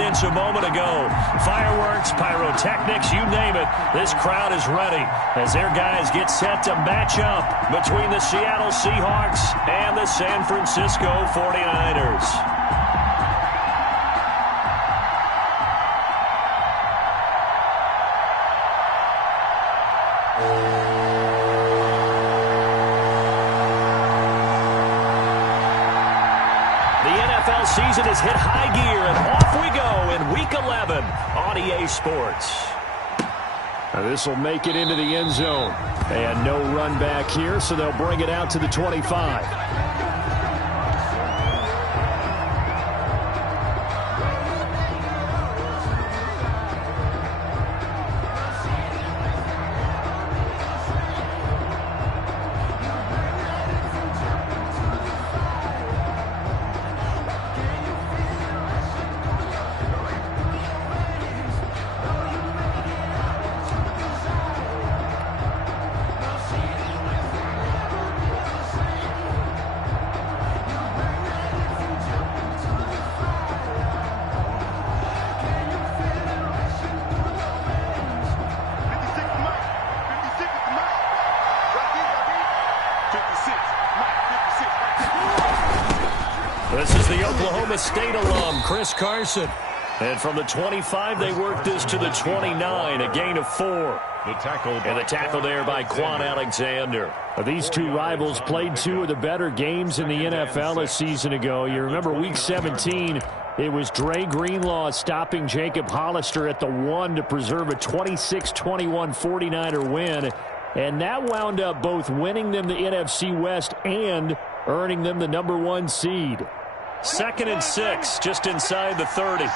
evidence a moment ago. Fireworks, pyrotechnics, you name it. This crowd is ready as their guys get set to match up between the Seattle Seahawks and the San Francisco 49ers. Season has hit high gear, and off we go in Week 11 on EA Sports. Now this will make it into the end zone. And no run back here, so they'll bring it out to the 25. This is the Oklahoma State alum, Chris Carson. And from the 25, they work this to the 29, a gain of 4. And the tackle there by Quan Alexander. These two rivals played two of the better games in the NFL a season ago. You remember Week 17, it was Dre Greenlaw stopping Jacob Hollister at the 1 to preserve a 26-21 49er win. And that wound up both winning them the NFC West and earning them the #1 seed. 2nd and 6, just inside the 30.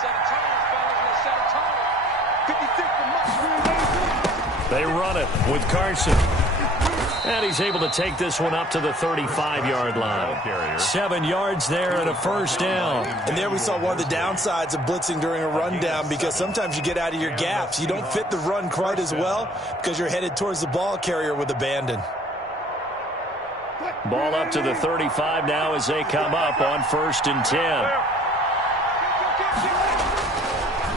They run it with Carson. And he's able to take this one up to the 35-yard line. 7 yards there and a first down. And there we saw one of the downsides of blitzing during a rundown, because sometimes you get out of your gaps. You don't fit the run quite as well because you're headed towards the ball carrier with abandon. Ball up to the 35 now as they come up on 1st and 10.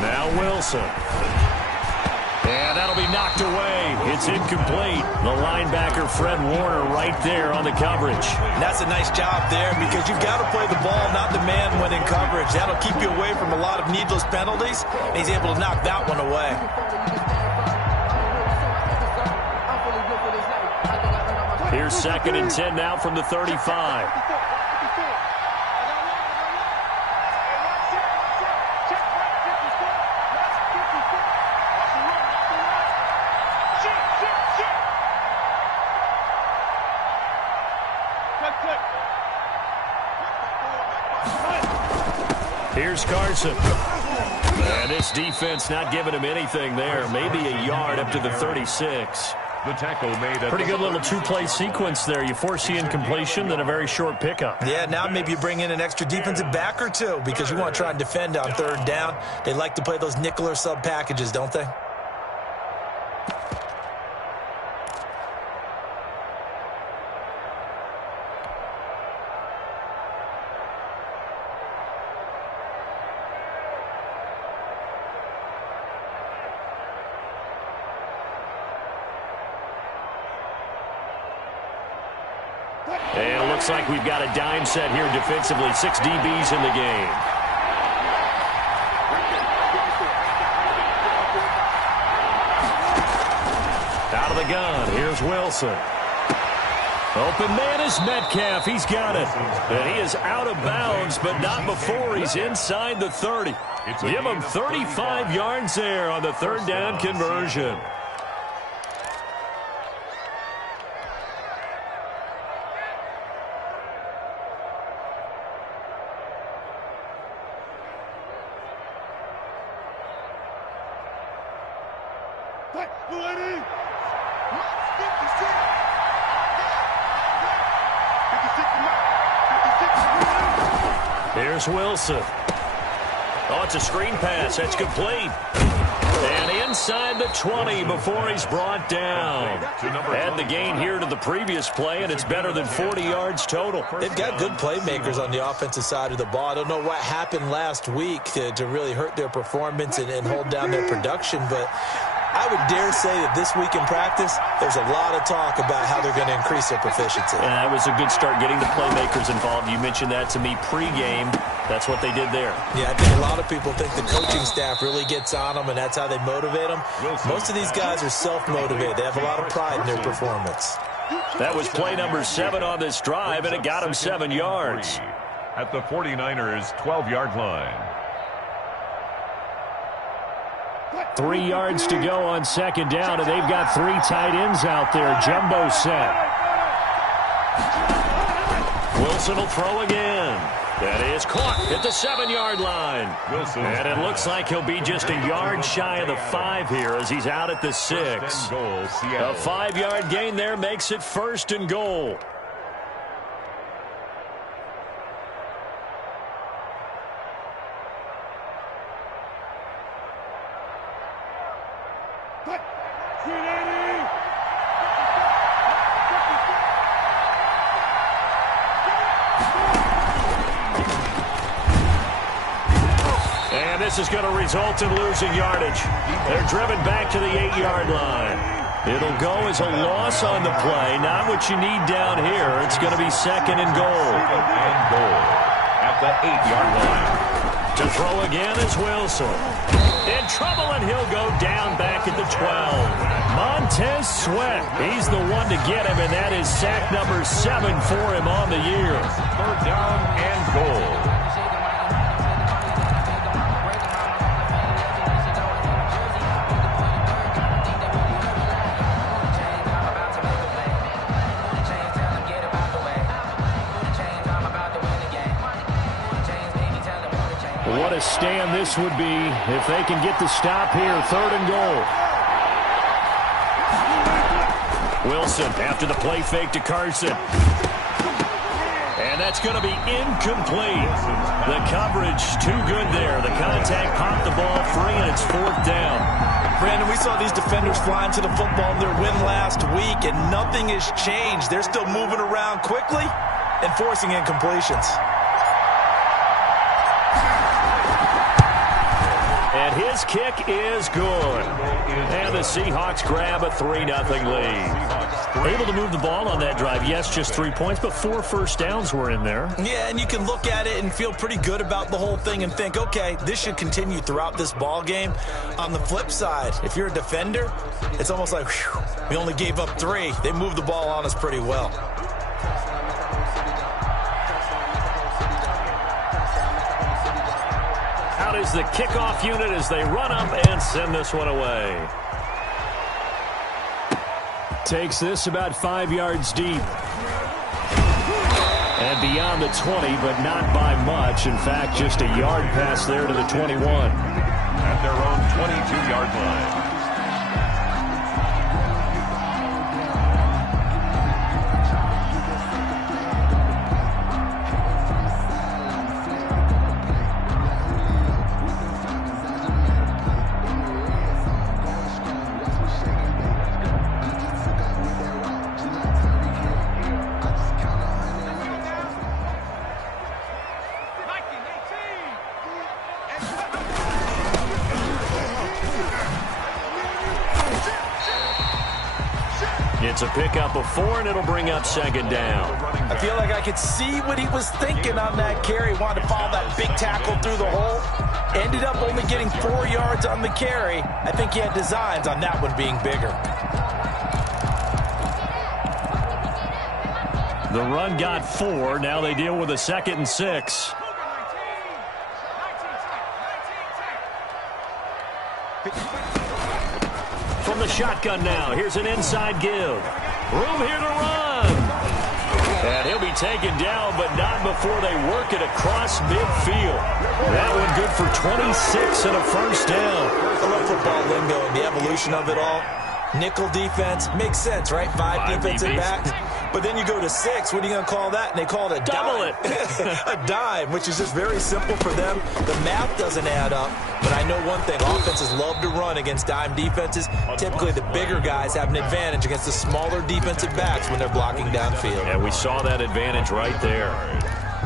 Now Wilson. And that'll be knocked away. It's incomplete. The linebacker, Fred Warner, right there on the coverage. And that's a nice job there, because you've got to play the ball, not the man when in coverage. That'll keep you away from a lot of needless penalties. And he's able to knock that one away. Here's 2nd and 10 now from the 35. Here's Carson. And this defense not giving him anything there. Maybe a yard up to the 36. The tackle made pretty good little two-play sequence there. You force the incompletion, then a very short pickup. Yeah, now maybe you bring in an extra defensive back or two, because you want to try and defend on 3rd down. They like to play those nickel or sub packages, don't they? And it looks like we've got a dime set here defensively. 6 DBs in the game. Out of the gun, here's Wilson. Open man is Metcalf. He's got it. And he is out of bounds, but not before he's inside the 30. Give him 35 yards there on the 3rd down conversion. Here's Wilson. Oh, it's a screen pass. That's complete. And inside the 20 before he's brought down. Add the gain here to the previous play, and it's better than 40 yards total. They've got good playmakers on the offensive side of the ball. I don't know what happened last week to really hurt their performance and hold down their production, but I would dare say that this week in practice, there's a lot of talk about how they're going to increase their proficiency. Yeah, that was a good start getting the playmakers involved. You mentioned that to me pregame. That's what they did there. Yeah, I think a lot of people think the coaching staff really gets on them, and that's how they motivate them. Most of these guys are self-motivated. They have a lot of pride in their performance. That was play number 7 on this drive, and it got him 7 yards. At the 49ers' 12-yard line. 3 yards to go on second down, and they've got 3 tight ends out there. Jumbo set. Wilson will throw again. That is caught at the 7-yard line. And it looks like he'll be just a yard shy of the 5 here as he's out at the 6. A 5-yard gain there makes it 1st and goal. This is going to result in losing yardage. They're driven back to the 8-yard line. It'll go as a loss on the play. Not what you need down here. It's going to be 2nd and goal. At the 8-yard line. To throw again is Wilson. In trouble, and he'll go down back at the 12. Montez Sweat. He's the one to get him, and that is sack number 7 for him on the year. 3rd down and goal. What a stand this would be if they can get the stop here. 3rd and goal. Wilson after the play fake to Carson. And that's going to be incomplete. The coverage too good there. The contact popped the ball free, and it's 4th down. Brandon, we saw these defenders flying to the football in their win last week, and nothing has changed. They're still moving around quickly and forcing incompletions. And his kick is good. And the Seahawks grab a 3-0 lead. Able to move the ball on that drive. Yes, just 3 points, but 4 first downs were in there. Yeah, and you can look at it and feel pretty good about the whole thing and think, okay, this should continue throughout this ball game. On the flip side, if you're a defender, it's almost like, whew, we only gave up 3. They moved the ball on us pretty well. Is the kickoff unit as they run up and send this one away. Takes this about 5 yards deep. And beyond the 20, but not by much. In fact, just a yard pass there to the 21. At their own 22-yard line. It's a pickup of 4, and it'll bring up 2nd down. I feel like I could see what he was thinking on that carry. Wanted to follow that big tackle through the hole. Ended up only getting 4 yards on the carry. I think he had designs on that one being bigger. The run got 4. Now they deal with a 2nd and 6. From the shotgun now, here's an inside give. Room here to run. And he'll be taken down, but not before they work it across midfield. That one good for 26 and a first down. I love football lingo and the evolution of it all. Nickel defense makes sense, right? Five defensive backs. But then you go to 6. What are you going to call that? And they call it a double dime. A dime, which is just very simple for them. The math doesn't add up. But I know one thing. Offenses love to run against dime defenses. Typically, the bigger guys have an advantage against the smaller defensive backs when they're blocking downfield. Yeah, we saw that advantage right there.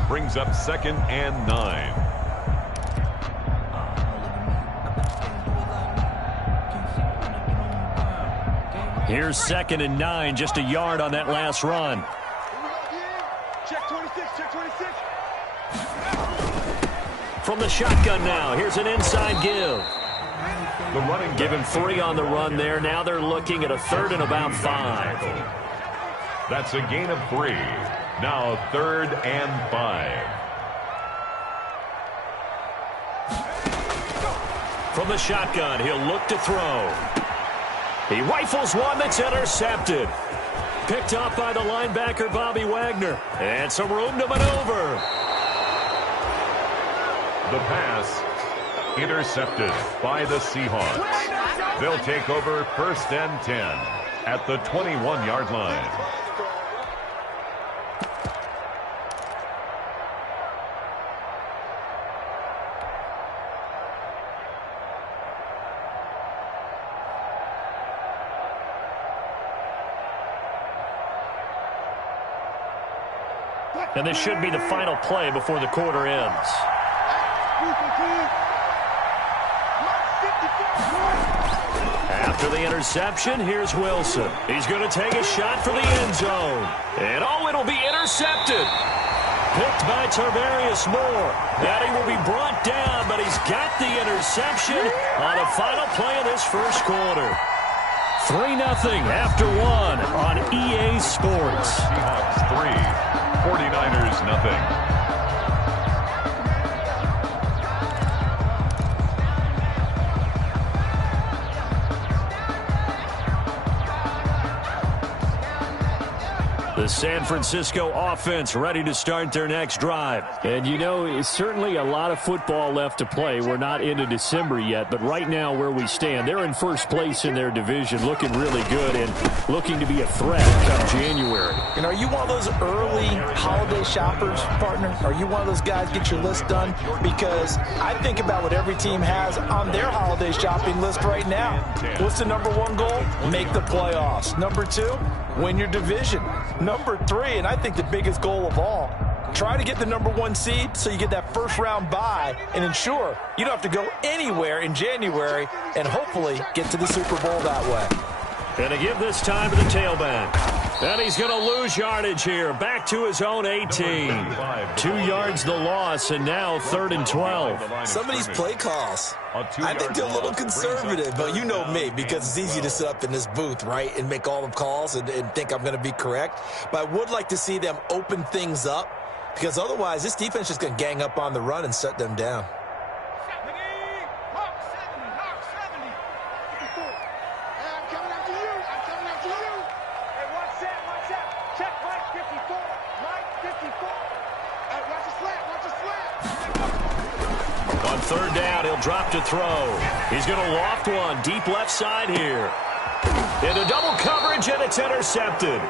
Brings up 2nd and 9. Here's 2nd and 9, just a yard on that last run. Check 26, check 26. From the shotgun now, here's an inside give. Give him 3 on the run there. Now they're looking at a 3rd and about 5. That's a gain of 3. Now 3rd and 5. From the shotgun, he'll look to throw. He rifles one that's intercepted. Picked up by the linebacker, Bobby Wagner. And some room to maneuver. The pass intercepted by the Seahawks. They'll take over 1st and 10 at the 21-yard line. And this should be the final play before the quarter ends. After the interception, here's Wilson. He's going to take a shot for the end zone. And it'll be intercepted. Picked by Tarvarius Moore. And he will be brought down, but he's got the interception on the final play of this first quarter. 3-0 after 1 on EA Sports. Seahawks 3. 49ers nothing. The San Francisco offense ready to start their next drive. And, you know, it's certainly a lot of football left to play. We're not into December yet, but right now where we stand, they're in first place in their division, looking really good and looking to be a threat come January. And are you one of those early holiday shoppers, partner? Are you one of those guys get your list done? Because I think about what every team has on their holiday shopping list right now. What's the number 1 goal? Make the playoffs. Number 2, win your division. Number 3, and I think the biggest goal of all, try to get the number 1 seed so you get that first round bye and ensure you don't have to go anywhere in January and hopefully get to the Super Bowl that way. Going to give this time to the tailback. And he's going to lose yardage here. Back to his own 18. 2 yards the loss, and now 3rd and 12. Some of these play calls, I think they're a little conservative, but you know me, because it's easy to sit up in this booth, right, and make all the calls and think I'm going to be correct. But I would like to see them open things up, because otherwise this defense is going to gang up on the run and shut them down. On 3rd down, he'll drop to throw. He's going to loft one deep left side here. Into double coverage, and it's intercepted.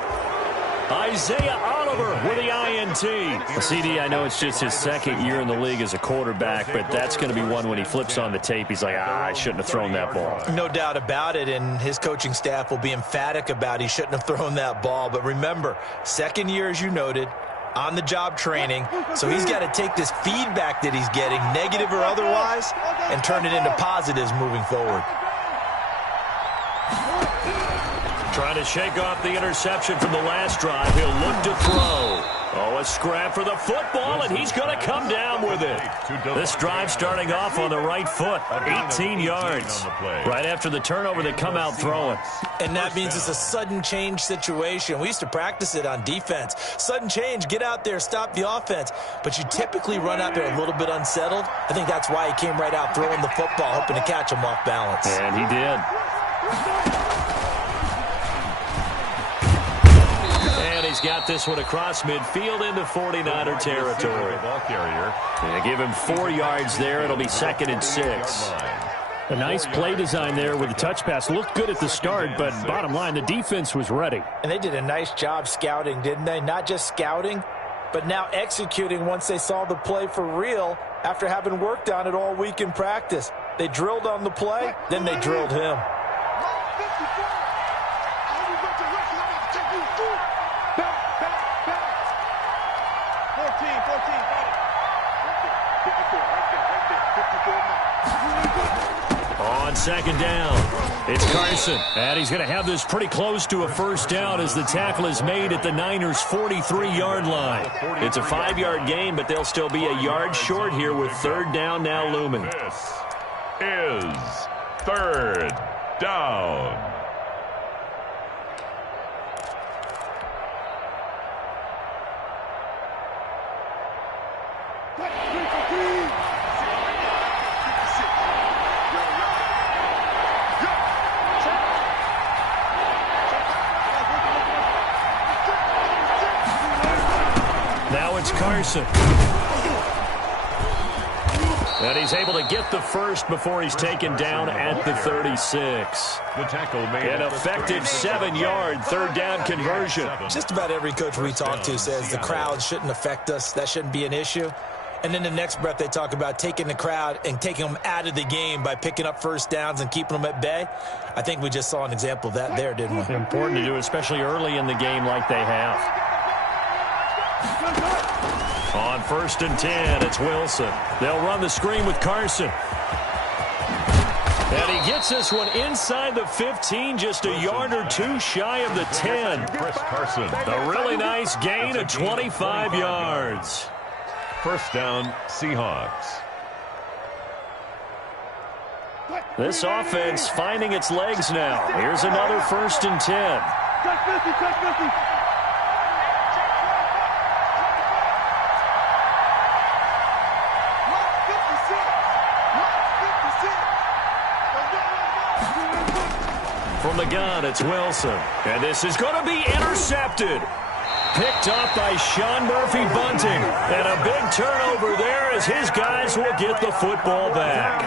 Isaiah Oliver with the INT. CD, I know it's just his 2nd year in the league as a quarterback, but that's going to be one when he flips on the tape. He's like, I shouldn't have thrown that ball. No doubt about it, and his coaching staff will be emphatic about he shouldn't have thrown that ball. But remember, 2nd year, as you noted, on-the-job training, so he's got to take this feedback that he's getting, negative or otherwise, and turn it into positives moving forward. Trying to shake off the interception from the last drive. He'll look to throw. Oh, a scrap for the football, and he's going to come down with it. This drive starting off on the right foot, 18 yards. Right after the turnover, they come out throwing. And that means it's a sudden change situation. We used to practice it on defense. Sudden change, get out there, stop the offense. But you typically run out there a little bit unsettled. I think that's why he came right out throwing the football, hoping to catch him off balance. And he did. He's got this one across midfield into 49er territory. Ball carrier. And give him 4 yards there. It'll be 2nd and 6. A nice play design there with the touch pass. Looked good at the start, but bottom line, the defense was ready. And they did a nice job scouting, didn't they? Not just scouting, but now executing once they saw the play for real after having worked on it all week in practice. They drilled on the play, then they drilled him. On second down, it's Carson. And he's going to have this pretty close to a first down as the tackle is made at the Niners' 43-yard line. It's a 5-yard gain, but they'll still be a yard short here with third down now looming. This is third down. Now it's Carson. And he's able to get the first before he's taken down at the 36. The tackle made An effective 7-yard third down conversion. Just about every coach we talk to says the crowd shouldn't affect us. That shouldn't be an issue. And then the next breath they talk about taking the crowd and taking them out of the game by picking up first downs and keeping them at bay. I think we just saw an example of that there, didn't we? Important to do, especially early in the game like they have. On 1st and 10, it's Wilson. They'll run the screen with Carson. And he gets this one inside the 15, just a yard or two shy of the 10. Chris Carson. A really nice gain of 25 yards. First down, Seahawks. This offense finding its legs now. Here's another 1st and 10. From the gun, it's Wilson. And this is going to be intercepted. Picked off by Sean Murphy-Bunting. And a big turnover there as his guys will get the football back.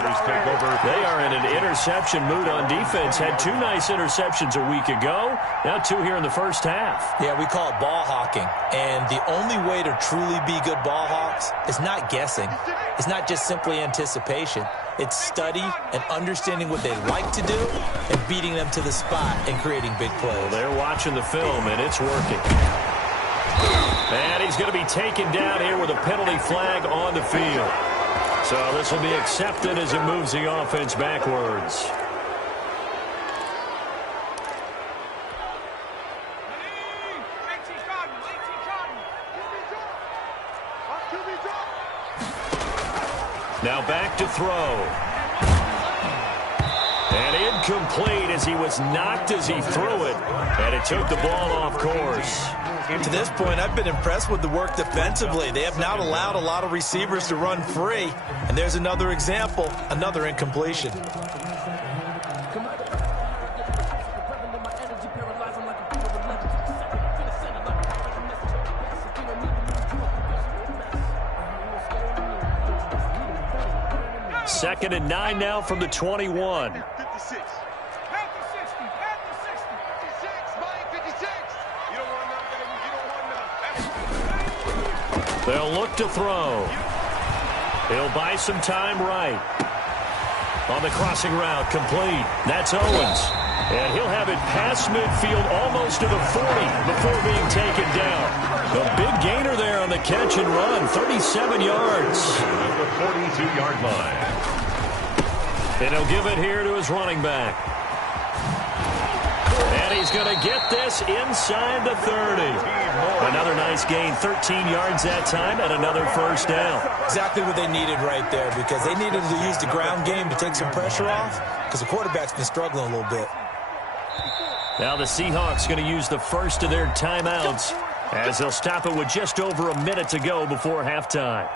They are in an interception mood on defense. Had 2 nice interceptions a week ago. Now 2 here in the first half. Yeah, we call it ball hawking. And the only way to truly be good ball hawks is not guessing. It's not just simply anticipation. It's study and understanding what they like to do and beating them to the spot and creating big plays. Well, they're watching the film, and it's working. And he's going to be taken down here with a penalty flag on the field. So this will be accepted as it moves the offense backwards. Now back to throw. And incomplete as he was knocked as he threw it. And it took the ball off course. To this point, I've been impressed with the work defensively. They have not allowed a lot of receivers to run free. And there's another example, another incompletion. Second and 9 now from the 21. 56. At the 60. At the 60. 56. Mike, 56. You don't want none. They'll look to throw. He'll buy some time right. On the crossing route, complete. That's Owens. And he'll have it past midfield almost to the 40 before being taken down. A big gainer there on the catch and run, 37 yards. At the 42-yard line. And he'll give it here to his running back. And he's going to get this inside the 30. Another nice gain, 13 yards that time, and another first down. Exactly what they needed right there, because they needed to use the ground game to take some pressure off, because the quarterback's been struggling a little bit. Now the Seahawks going to use the first of their timeouts as they'll stop it with just over a minute to go before halftime.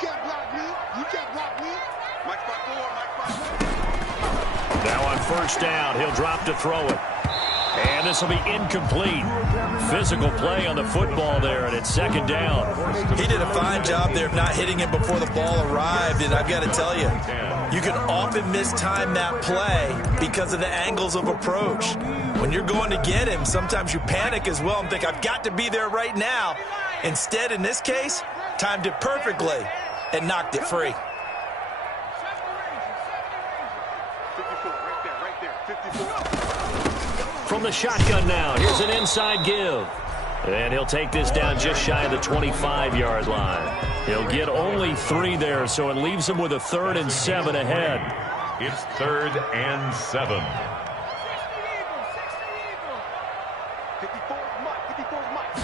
can't block me. You can't block me. Mike spot 4, Mike spot 4. Now on first down, he'll drop to throw it. And this will be incomplete. Physical play on the football there, and it's second down. He did a fine job there of not hitting him before the ball arrived, and I've got to tell you, you can often mistime that play because of the angles of approach. When you're going to get him, sometimes you panic as well and think, I've got to be there right now. Instead, in this case, timed it perfectly and knocked it free. 54, right there, 54. From the shotgun now, here's an inside give. And he'll take this down just shy of the 25-yard line. He'll get only 3 there, so it leaves him with a 3rd and 7 ahead. It's 3rd and 7. 54 is Mike, 54 is Mike.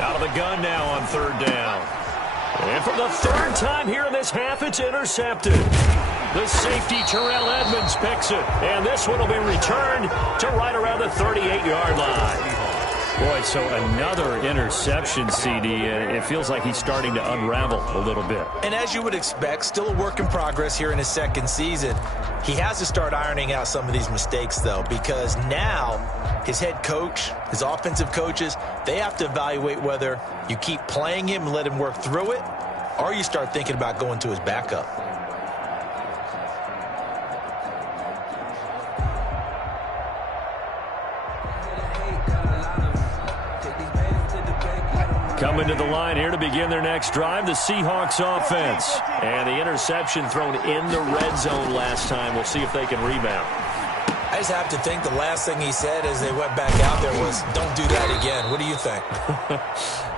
Out of the gun now on 3rd down. And for the 3rd time here in this half, it's intercepted. The safety, Terrell Edmonds, picks it. And this one will be returned to right around the 38-yard line. Boy, so another interception, CD. It feels like he's starting to unravel a little bit. And as you would expect, still a work in progress here in his second season. He has to start ironing out some of these mistakes, though, because now his head coach, his offensive coaches, they have to evaluate whether you keep playing him and let him work through it, or you start thinking about going to his backup. Coming to the line here to begin their next drive, the Seahawks offense. And the interception thrown in the red zone last time. We'll see if they can rebound. I just have to think the last thing he said as they went back out there was, don't do that again. What do you think?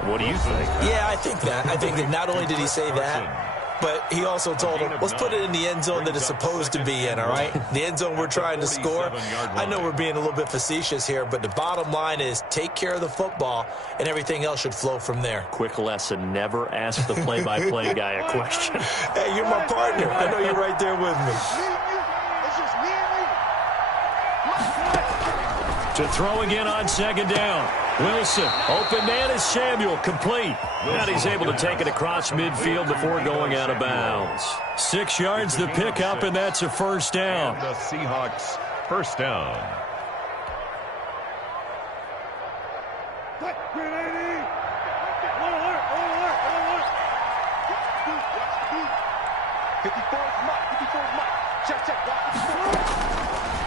What do you think? Yeah, I think that. I think that not only did he say that, but he also told him, let's put it in the end zone that it's supposed to be in, all right? The end zone we're trying to score. I know we're being a little bit facetious here, but the bottom line is take care of the football, and everything else should flow from there. Quick lesson, never ask the play-by-play guy a question. Hey, you're my partner. I know you're right there with me. It's just me and you. To throw again on second down. Wilson, open man is Samuel, complete. And he's able to take it across midfield before going out of bounds. 6 yards the pickup, and that's a first down. And the Seahawks first down.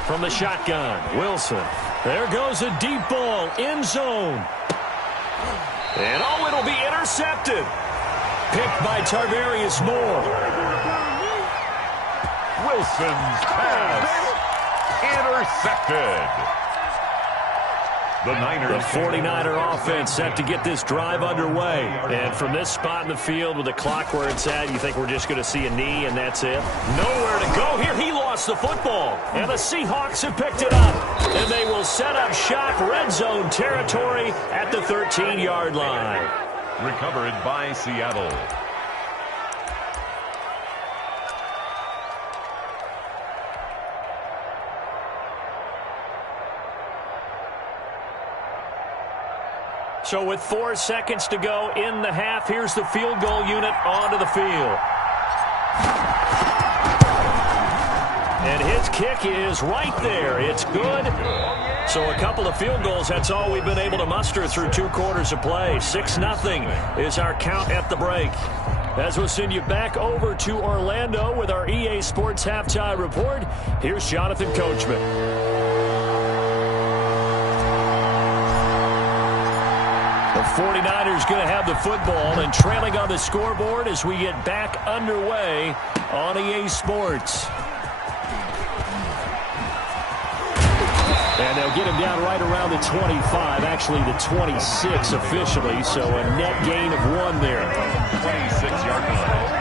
From the shotgun, Wilson. There goes a deep ball, end zone. And oh, it'll be intercepted. Picked by Tarvarius Moore. Wilson's pass intercepted. The Niners. The 49er offense set to get this drive underway. And from this spot in the field with the clock where it's at, you think we're just going to see a knee and that's it? Nowhere to go here. He lost the football. And the Seahawks have picked it up. And they will set up shop, red zone territory at the 13-yard line. Recovered by Seattle. So with 4 seconds to go in the half, here's the field goal unit onto the field. And his kick is right there. It's good. So a couple of field goals, that's all we've been able to muster through 2 quarters of play. 6-0 is our count at the break. As we'll send you back over to Orlando with our EA Sports Halftime Report, here's Jonathan Coachman. The 49ers going to have the football and trailing on the scoreboard as we get back underway on EA Sports. And they'll get him down right around the 25, actually the 26 officially, so a net gain of 1 there. 26-yard line.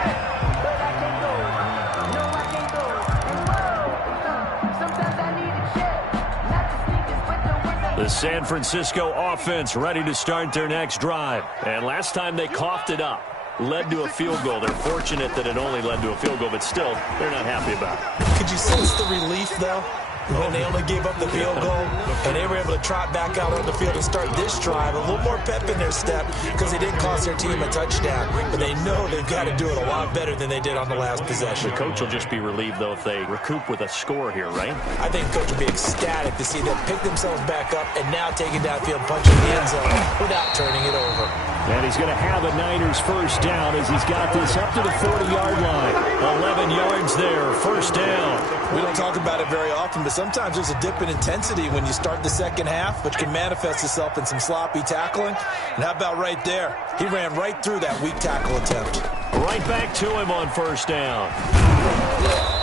The San Francisco offense ready to start their next drive. And last time they coughed it up, led to a field goal. They're fortunate that it only led to a field goal, but still, they're not happy about it. Could you sense the relief, though? When they only gave up the field goal, and they were able to trot back out on the field and start this drive, a little more pep in their step because they didn't cost their team a touchdown. But they know they've got to do it a lot better than they did on the last possession. The coach will just be relieved, though, if they recoup with a score here, right? I think the coach will be ecstatic to see them pick themselves back up and now take it downfield, punching the end zone without turning it over. And he's going to have a Niners first down as he's got this up to the 40-yard line. 11 yards there, first down. We don't talk about it very often, but sometimes there's a dip in intensity when you start the second half, which can manifest itself in some sloppy tackling. And how about right there? He ran right through that weak tackle attempt. Right back to him on first down.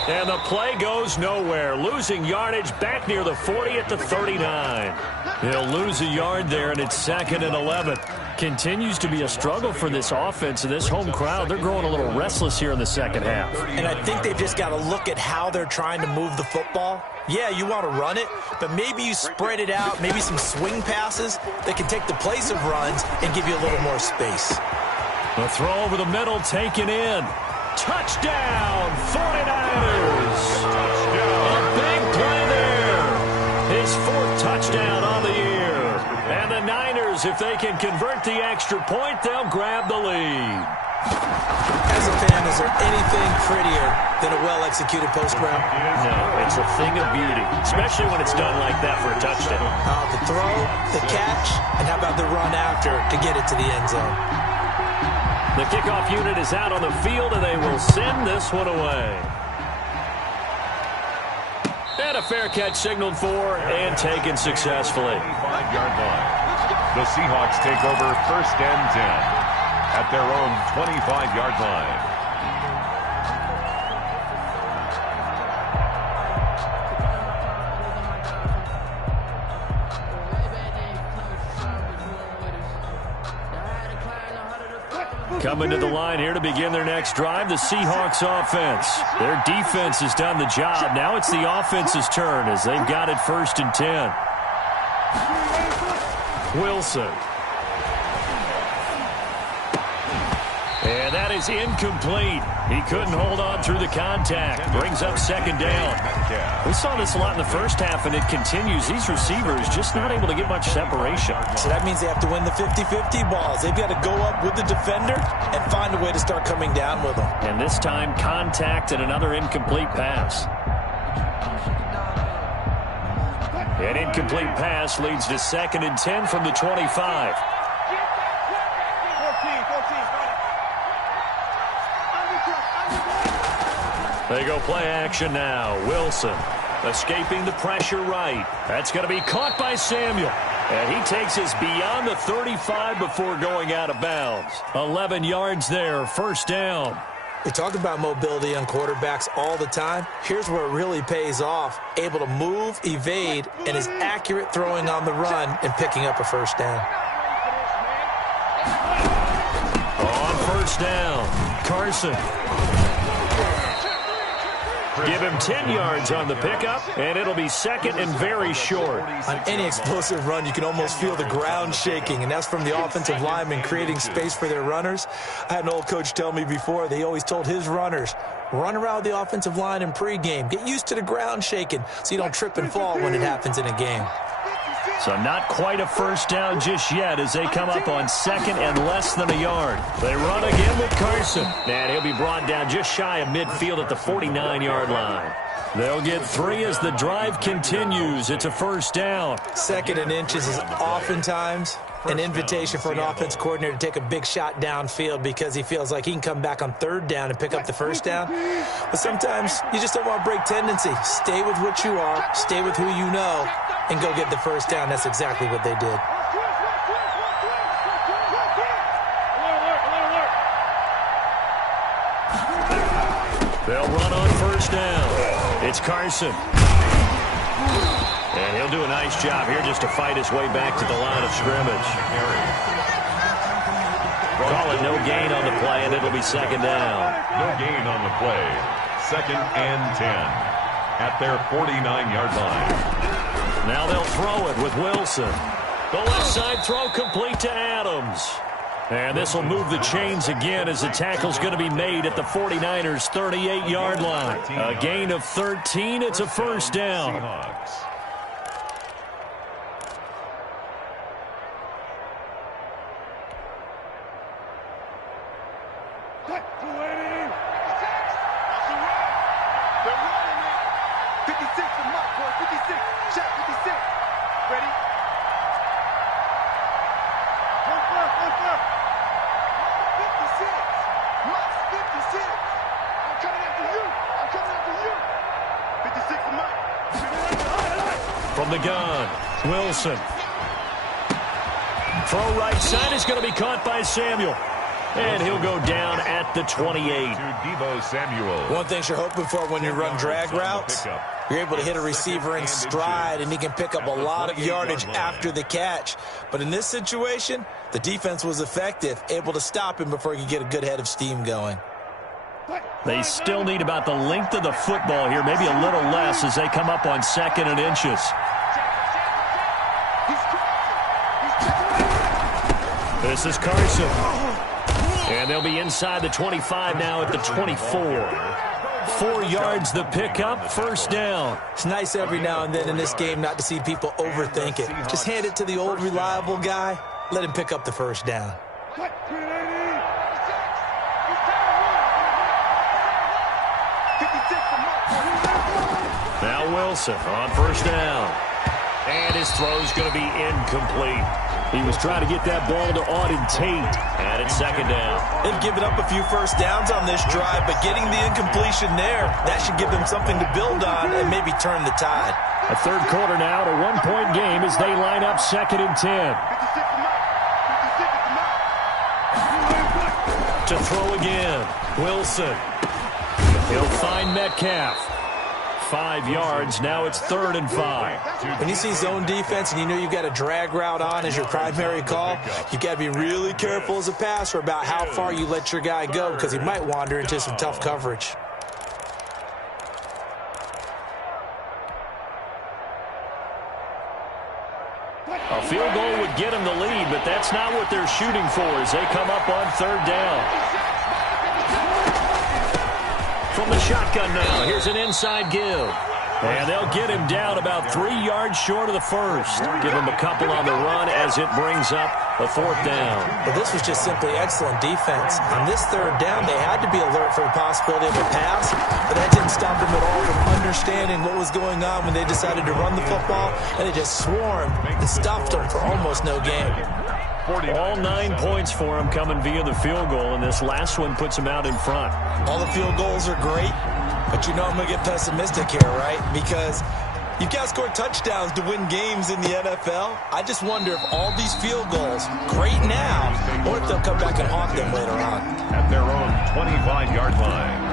And the play goes nowhere. Losing yardage back near the 40 at the 39. He'll lose a yard there, and it's 2nd and 11. Continues to be a struggle for this offense and this home crowd. They're growing a little restless here in the second half. And I think they've just got to look at how they're trying to move the football. Yeah, you want to run it, but maybe you spread it out, maybe some swing passes that can take the place of runs and give you a little more space. The throw over the middle taken in. Touchdown, 49ers. A big play there. His 4th touchdown on the year. And the Niners, if they can convert the extra point, they'll grab the lead. As a fan, is there anything prettier than a well-executed post route? No, it's a thing of beauty, especially when it's done like that for a touchdown. The throw, the catch, and how about the run after to get it to the end zone? The kickoff unit is out on the field, and they will send this one away. And a fair catch signaled for and taken successfully. 5-yard line. The Seahawks take over 1st and 10 at their own 25-yard line. Coming to the line here to begin their next drive, the Seahawks offense. Their defense has done the job. Now it's the offense's turn as they've got it 1st and 10. Wilson. And that is incomplete. He couldn't hold on through the contact. Brings up 2nd down. We saw this a lot in the first half, and it continues. These receivers just not able to get much separation. So that means they have to win the 50-50 balls. They've got to go up with the defender and find a way to start coming down with them. And this time, contact and another incomplete pass. An incomplete pass leads to 2nd and 10 from the 25. They go play action now. Wilson escaping the pressure right. That's going to be caught by Samuel. And he takes us beyond the 35 before going out of bounds. 11 yards there, 1st down. We talk about mobility on quarterbacks all the time. Here's where it really pays off. Able to move, evade, and is accurate throwing on the run and picking up a 1st down. On 1st down, Carson. Give him 10 yards on the pickup, and it'll be 2nd and very short. On any explosive run, you can almost feel the ground shaking, and that's from the offensive linemen creating space for their runners. I had an old coach tell me before, they always told his runners, run around the offensive line in pregame. Get used to the ground shaking so you don't trip and fall when it happens in a game. So not quite a 1st down just yet as they come up on 2nd and less than a yard. They run again with Carson. And he'll be brought down just shy of midfield at the 49-yard line. They'll get 3 as the drive continues. It's a 1st down. 2nd and inches is oftentimes an invitation for an offense coordinator to take a big shot downfield because he feels like he can come back on 3rd down and pick up the 1st down. But sometimes you just don't want to break tendency. Stay with what you are, stay with who you know, and go get the 1st down. That's exactly what they did. They'll run on 1st down. It's Carson. And he'll do a nice job here just to fight his way back to the line of scrimmage. Call it no gain on the play, and it'll be 2nd down. No gain on the play. 2nd and 10 at their 49-yard line. Now they'll throw it with Wilson. The left side throw complete to Adams. And this will move the chains again as the tackle's going to be made at the 49ers' 38-yard line. A gain of 13. It's a first down. From the gun, Wilson. Throw right side is going to be caught by Samuel. And he'll go down at the 28. One thing you're hoping for when you run drag routes, you're able to hit a receiver in stride, and he can pick up a lot of yardage after the catch. But in this situation, the defense was effective, able to stop him before he could get a good head of steam going. They still need about the length of the football here, maybe a little less as they come up on 2nd and inches. This is Carson. And they'll be inside the 25 now at the 24. 4 yards the pickup, first down. It's nice every now and then in this game not to see people overthink it. Just hand it to the old reliable guy. Let him pick up the first down. Now Wilson on first down. And his throw's going to be incomplete. He was trying to get that ball to Auden Tate. And it's 2nd down. They've given up a few first downs on this drive, but getting the incompletion there, that should give them something to build on and maybe turn the tide. A third quarter now, a 1-point game as they line up 2nd and 10. To throw again, Wilson. He'll find Metcalf. 5 yards, now it's 3rd and 5. When you see zone defense and you know you've got a drag route on as your primary call, you've got to be really careful as a passer about how far you let your guy go because he might wander into some tough coverage. A field goal would get them the lead, but that's not what they're shooting for as they come up on 3rd down. From the shotgun now, here's an inside give. And they'll get him down about 3 yards short of the first. Give him a couple on the run as it brings up a 4th down. But this was just simply excellent defense. On this 3rd down, they had to be alert for the possibility of a pass, but that didn't stop them at all from understanding what was going on when they decided to run the football, and they just swarmed and stuffed them for almost no gain. All 9 points for him coming via the field goal, and this last one puts him out in front. All the field goals are great, but you know I'm going to get pessimistic here, right? Because you've got to score touchdowns to win games in the NFL. I just wonder if all these field goals, great now, or if they'll come back and haunt them later on. At their own 25-yard line.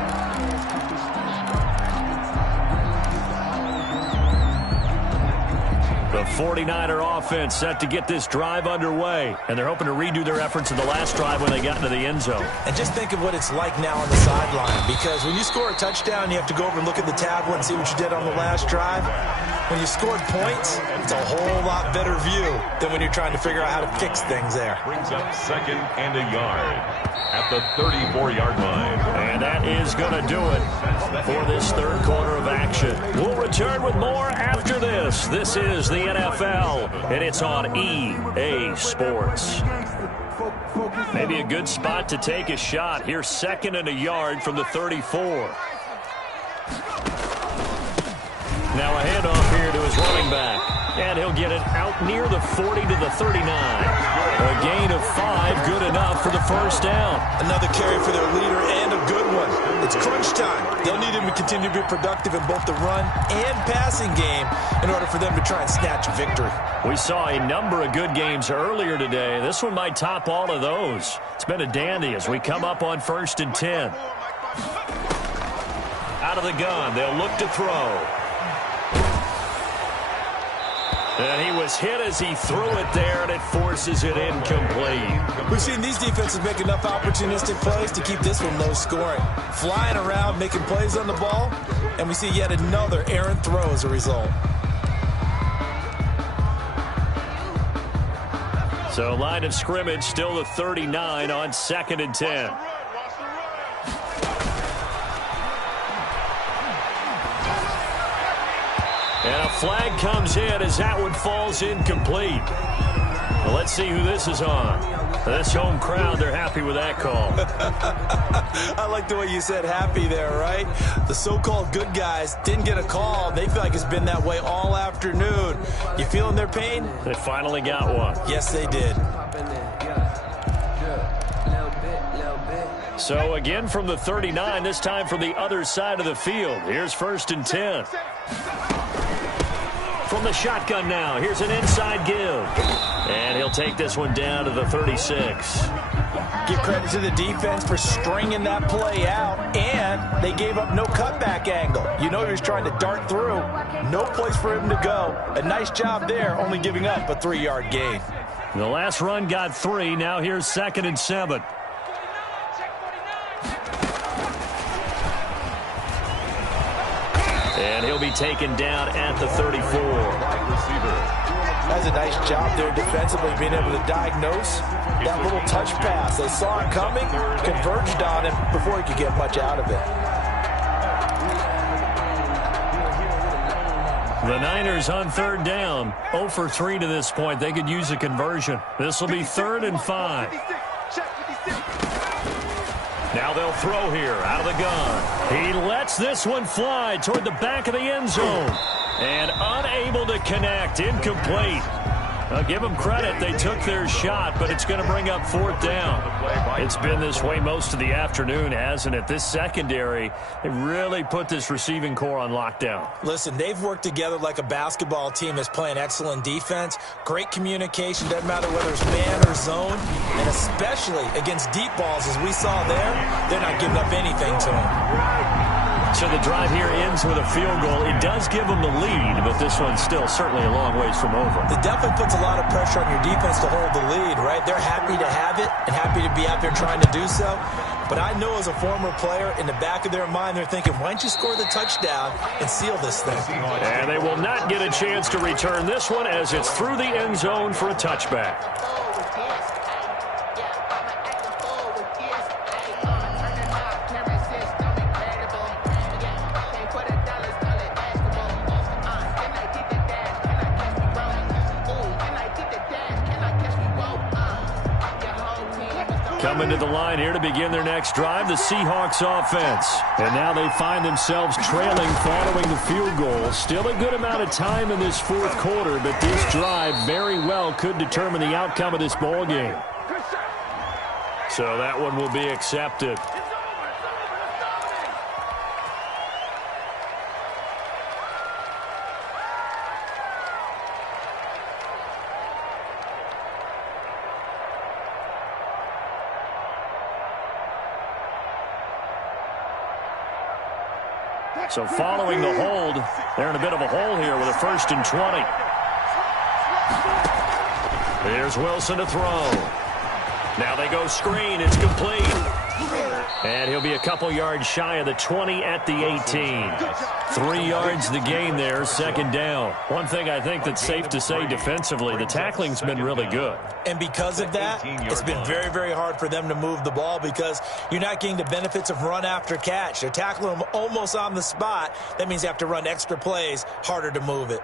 The 49er offense set to get this drive underway, and they're hoping to redo their efforts in the last drive when they got into the end zone. And just think of what it's like now on the sideline, because when you score a touchdown, you have to go over and look at the tablet and see what you did on the last drive. When you scored points, it's a whole lot better view than when you're trying to figure out how to fix things there. Brings up 2nd and a yard at the 34-yard line. And that is going to do it for this 3rd quarter of action. We'll return with more after this. This is the NFL, and it's on EA Sports. Maybe a good spot to take a shot. Here's 2nd and a yard from the 34. Now a handoff here to his running back. And he'll get it out near the 40 to the 39. A gain of 5, good enough for the first down. Another carry for their leader and a good one. It's crunch time. They'll need him to continue to be productive in both the run and passing game in order for them to try and snatch a victory. We saw a number of good games earlier today. This one might top all of those. It's been a dandy as we come up on 1st and 10. Out of the gun, they'll look to throw. And he was hit as he threw it there, and it forces it incomplete. We've seen these defenses make enough opportunistic plays to keep this one low scoring. Flying around, making plays on the ball, and we see yet another errant throw as a result. So line of scrimmage still the 39 on 2nd and 10. And a flag comes in as that one falls incomplete. Well, let's see who this is on. This home crowd, they're happy with that call. I like the way you said happy there, right? The so-called good guys didn't get a call. They feel like it's been that way all afternoon. You feeling their pain? They finally got one. Yes, they did. So again from the 39, this time from the other side of the field. Here's 1st and 10. From the shotgun now, here's an inside give. And he'll take this one down to the 36. Give credit to the defense for stringing that play out, and they gave up no cutback angle. You know he was trying to dart through. No place for him to go. A nice job there, only giving up a 3-yard gain. The last run got 3. Now here's 2nd and 7. And he'll be taken down at the 34. That's a nice job there defensively, being able to diagnose that little touch pass. They saw it coming, converged on him before he could get much out of it. The Niners on 3rd down, 0 for 3 to this point. They could use a conversion. This will be 3rd and 5. Now they'll throw here out of the gun. He lets this one fly toward the back of the end zone. And unable to connect, incomplete. I'll give them credit. They took their shot, but it's going to bring up 4th down. It's been this way most of the afternoon, hasn't it? This secondary, they really put this receiving core on lockdown. Listen, they've worked together like a basketball team that's playing excellent defense. Great communication, doesn't matter whether it's man or zone. And especially against deep balls, as we saw there, they're not giving up anything to them. So the drive here ends with a field goal. It does give them the lead, but this one's still certainly a long ways from over. It definitely puts a lot of pressure on your defense to hold the lead, right? They're happy to have it and happy to be out there trying to do so. But I know as a former player, in the back of their mind, they're thinking, why don't you score the touchdown and seal this thing? And they will not get a chance to return this one as it's through the end zone for a touchback. Coming to the line here to begin their next drive, the Seahawks offense. And now they find themselves trailing following the field goal. Still a good amount of time in this 4th quarter, but this drive very well could determine the outcome of this ball game. So that one will be accepted. So following the hold, they're in a bit of a hole here with a 1st and 20. Here's Wilson to throw. Now they go screen. It's complete. And he'll be a couple yards shy of the 20 at the 18. 3 yards the gain there, 2nd down. One thing I think that's safe to say defensively, the tackling's been really good. And because of that, it's been very, very hard for them to move the ball because you're not getting the benefits of run after catch. They're tackling them almost on the spot. That means you have to run extra plays, harder to move it.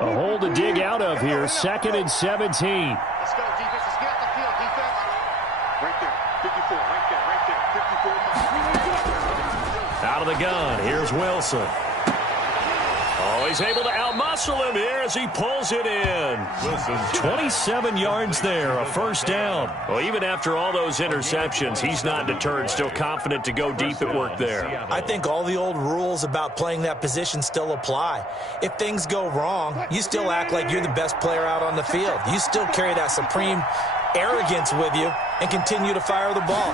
A hole to dig out of here, 2nd and 17. Let's go, defense. Let's get out the field, defense. Right there, 54, right there, 54. Out of the gun, here's Wilson. Oh, he's able to outmuscle him here as he pulls it in. 27 yards there, a 1st down. Well, even after all those interceptions, he's not deterred, still confident to go deep at work there. I think all the old rules about playing that position still apply. If things go wrong, you still act like you're the best player out on the field. You still carry that supreme arrogance with you and continue to fire the ball.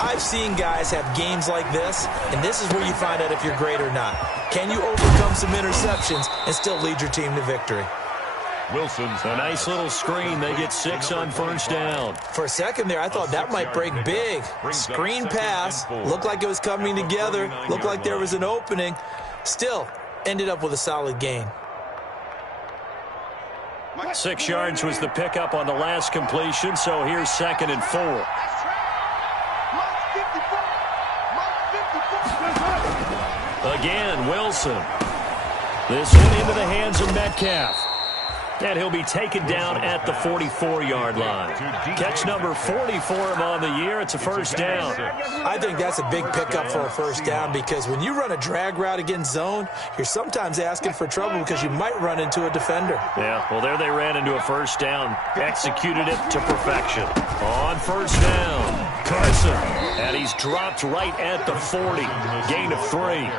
I've seen guys have games like this, and this is where you find out if you're great or not. Can you overcome some interceptions and still lead your team to victory? Wilson's A nice little screen. They get 6 on first down. For a second there, I thought that might break big. Screen pass. Looked like it was coming together. Looked like there was an opening. Still, ended up with a solid gain. 6 yards was the pickup on the last completion, so here's 2nd and 4. Again, Wilson. This one into the hands of Metcalf. And he'll be taken down at the 44-yard line. Catch number 40 for him on the year. It's a first down. I think that's a big pickup for a first down because when you run a drag route against zone, you're sometimes asking for trouble because you might run into a defender. Yeah, well, there they ran into a first down. Executed it to perfection. On first down, Carson. And he's dropped right at the 40. Gain of 3.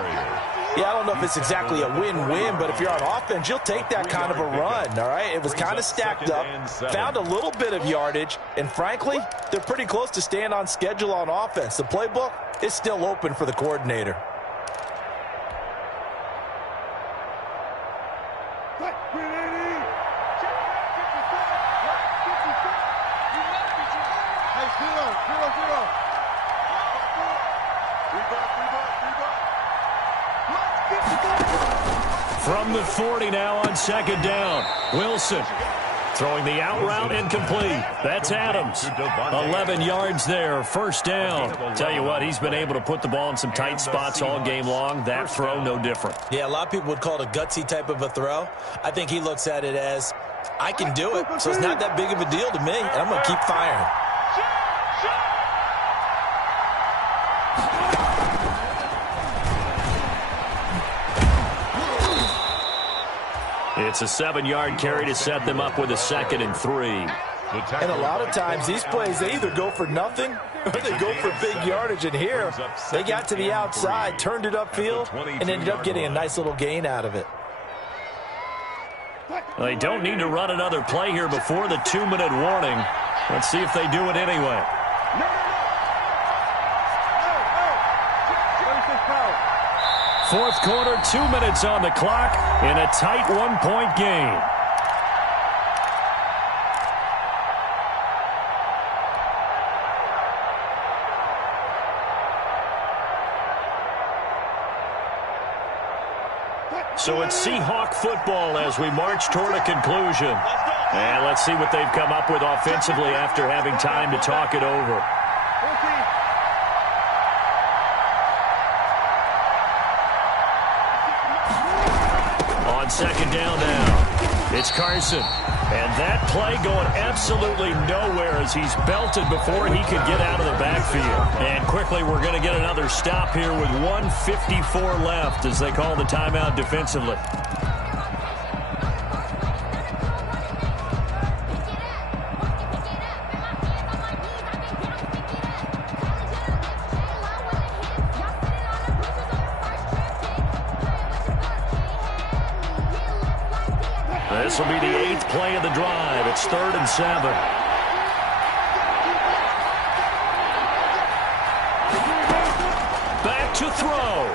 Yeah, I don't know if it's exactly a win-win, but if you're on offense, you'll take that kind of a run, all right? It was kind of stacked up, found a little bit of yardage, and frankly, they're pretty close to staying on schedule on offense. The playbook is still open for the coordinator. From the 40 now on 2nd down. Wilson throwing the out route incomplete. That's Adams. 11 yards there. First down. Tell you what, he's been able to put the ball in some tight spots all game long. That throw, no different. Yeah, a lot of people would call it a gutsy type of a throw. I think he looks at it as, I can do it, so it's not that big of a deal to me, and I'm going to keep firing. It's a 7-yard carry to set them up with a 2nd and 3. And a lot of times these plays, they either go for nothing or they go for big yardage. And here, they got to the outside, turned it upfield, and ended up getting a nice little gain out of it. Well, they don't need to run another play here before the 2-minute warning. Let's see if they do it anyway. Fourth quarter, 2 minutes on the clock in a tight 1-point game. So it's Seahawk football as we march toward a conclusion. And let's see what they've come up with offensively after having time to talk it over. On 2nd down now, it's Carson. And that play going absolutely nowhere as he's belted before he could get out of the backfield. And quickly we're going to get another stop here with 1:54 left as they call the timeout defensively. This will be the 8th play of the drive. It's 3rd and 7. Back to throw.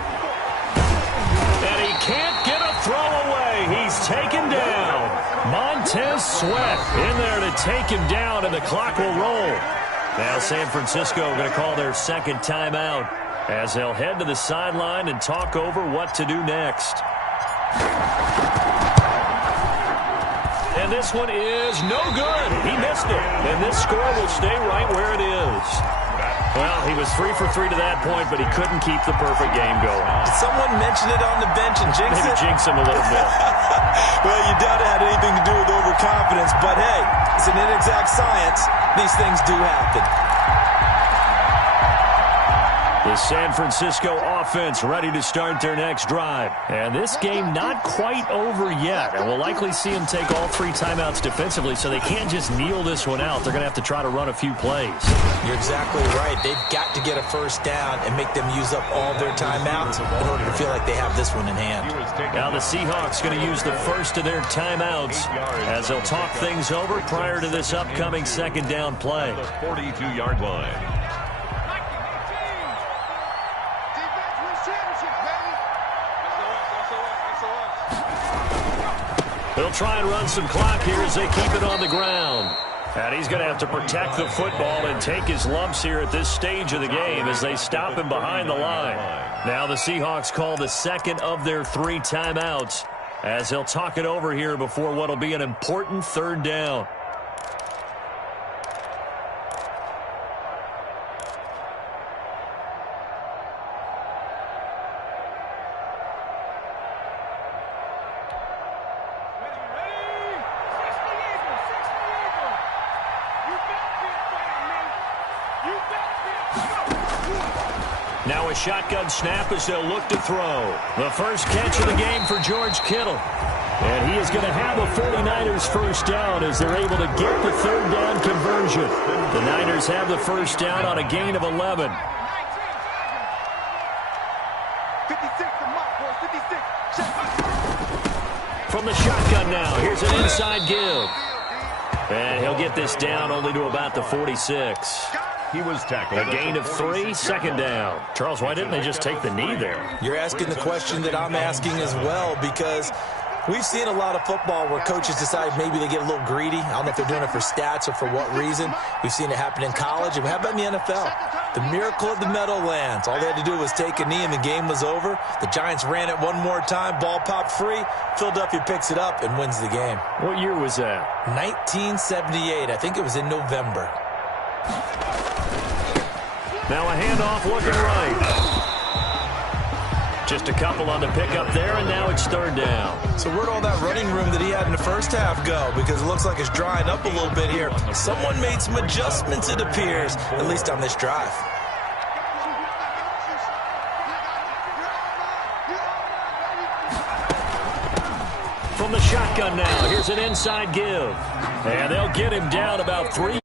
And he can't get a throw away. He's taken down. Montez Sweat in there to take him down, and the clock will roll. Now San Francisco going to call their 2nd timeout as they'll head to the sideline and talk over what to do next. And this one is no good. He missed it. And this score will stay right where it is. Well, he was 3 for 3 to that point, but he couldn't keep the perfect game going. Did someone mention it on the bench and jinx Maybe it? jinx him a little bit. Well, you doubt it had anything to do with overconfidence, but hey, it's an inexact science. These things do happen. The San Francisco offense ready to start their next drive. And this game not quite over yet. And we'll likely see them take all 3 timeouts defensively, so they can't just kneel this one out. They're going to have to try to run a few plays. You're exactly right. They've got to get a first down and make them use up all their timeouts in order to feel like they have this one in hand. Now the Seahawks going to use the first of their timeouts as they'll talk things over prior to this upcoming 2nd down play. The 42-yard line. They'll try and run some clock here as they keep it on the ground. And he's going to have to protect the football and take his lumps here at this stage of the game as they stop him behind the line. Now the Seahawks call the second of their 3 timeouts as they'll talk it over here before what will be an important 3rd down. Now a shotgun snap as they'll look to throw. The first catch of the game for George Kittle. And he is going to have a 49ers first down as they're able to get the 3rd down conversion. The Niners have the first down on a gain of 11. 56 to Mike, boys, 56. From the shotgun now, here's an inside give. And he'll get this down only to about the 46. He was tackled. A gain of 3, 2nd down. Charles, why didn't they just take the knee there? You're asking the question that I'm asking as well, because we've seen a lot of football where coaches decide maybe they get a little greedy. I don't know if they're doing it for stats or for what reason. We've seen it happen in college. And how about in the NFL? The miracle of the Meadowlands. All they had to do was take a knee and the game was over. The Giants ran it one more time. Ball popped free. Philadelphia picks it up and wins the game. What year was that? 1978. I think it was in November. Now a handoff looking right. Just a couple on the pickup there, and now it's 3rd down. So where'd all that running room that he had in the first half go? Because it looks like it's drying up a little bit here. Someone made some adjustments, it appears, at least on this drive. From the shotgun now, here's an inside give. And they'll get him down about 3.